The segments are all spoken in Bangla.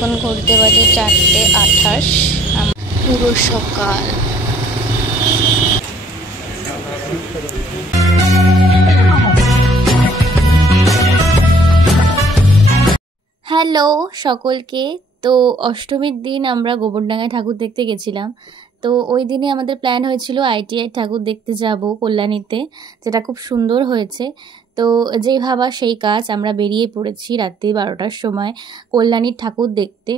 এখন ঘুরতে বাজে 4:28। পুরো সকাল। হ্যালো সকলকে। তো অষ্টমীর দিন আমরা গোবরডাঙ্গায় ঠাকুর দেখতে গেছিলাম। তো ওই দিনে আমাদের প্ল্যান হয়েছিল ITI ঠাকুর দেখতে যাব কল্যাণীতে, যেটা খুব সুন্দর হয়েছে। তো যেই ভাবা সেই কাজ, আমরা বেরিয়ে পড়েছি রাত্রি 12টার সময় কল্যাণীর ঠাকুর দেখতে।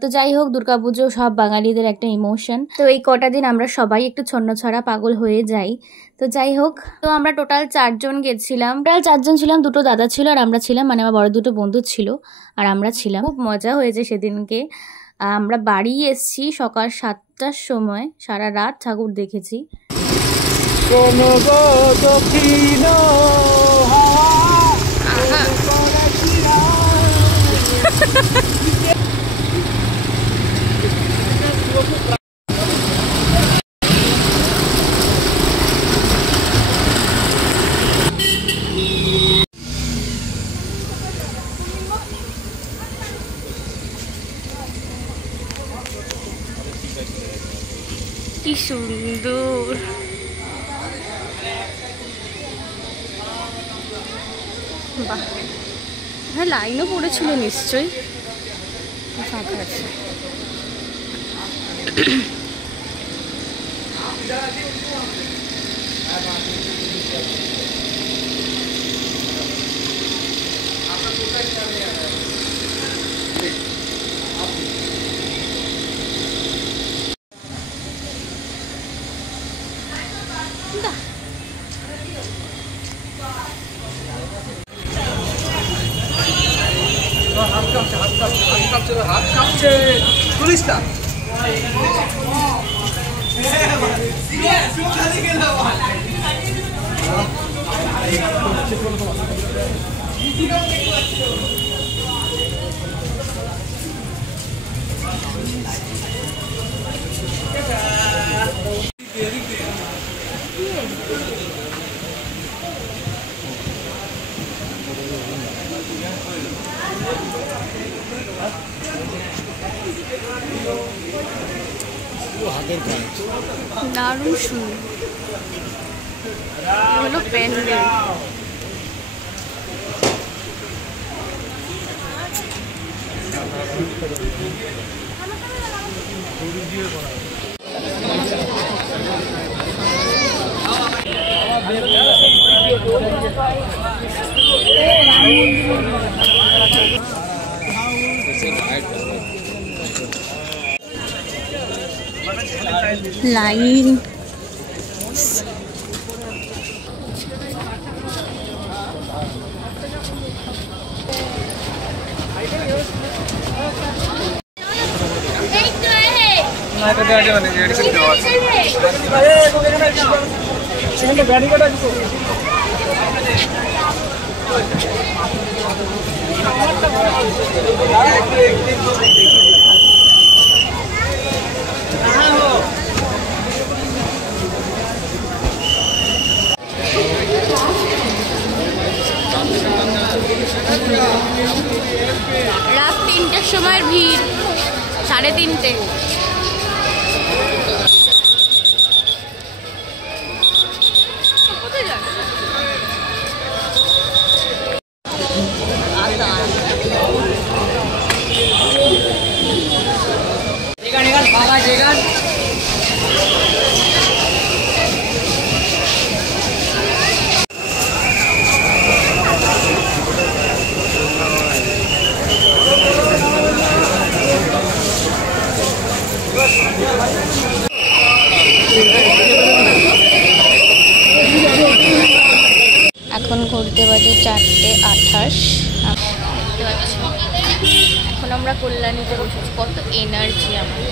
তো যাই হোক, দুর্গাপুজো সব বাঙালিদের একটা ইমোশন। তো এই কটা দিন আমরা সবাই একটু ছন্নছাড়া পাগল হয়ে যাই। তো যাই হোক, তো আমরা টোটাল 4 জন গেছিলাম। টোটাল 4 জন ছিলাম, 2টো দাদা ছিল আর আমরা ছিলাম, মানে আমার বড় 2টো বন্ধু ছিল আর আমরা ছিলাম। খুব মজা হয়েছে সেদিনকে। আমরা বাড়ি এসেছি সকাল 7টার সময়, সারা রাত ঠাকুর দেখেছি। কি সুন্দর! বাহ, হ্যাঁ লাইনও পড়েছিল নিশ্চয়ই, ফাঁকা আছে। দারুণ সুন্দর হলো প্যান্ডেল। লাইন রাত 3টের সময় ভিড়, 3:30। এখন ঘুরতে বাজে 4:28। দেখতে পাচ্ছি এখন আমরা কল্যাণীতে বসেছি। কত এনার্জি আমার!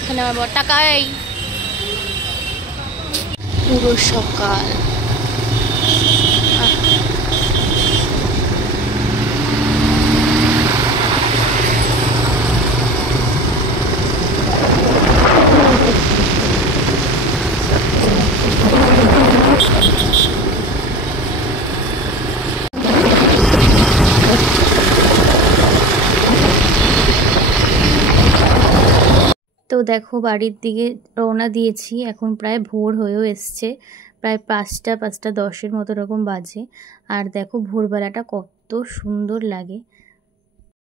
এখানে আমার বড় টাকাই। পুরো সকাল। তো দেখো বাড়ির দিকে রওনা দিয়েছি, এখন প্রায় ভোর হয়েও এসছে, প্রায় 5টা 5টা 10-এর মতো রকম বাজে। আর দেখো ভোরবেলাটা কত সুন্দর লাগে,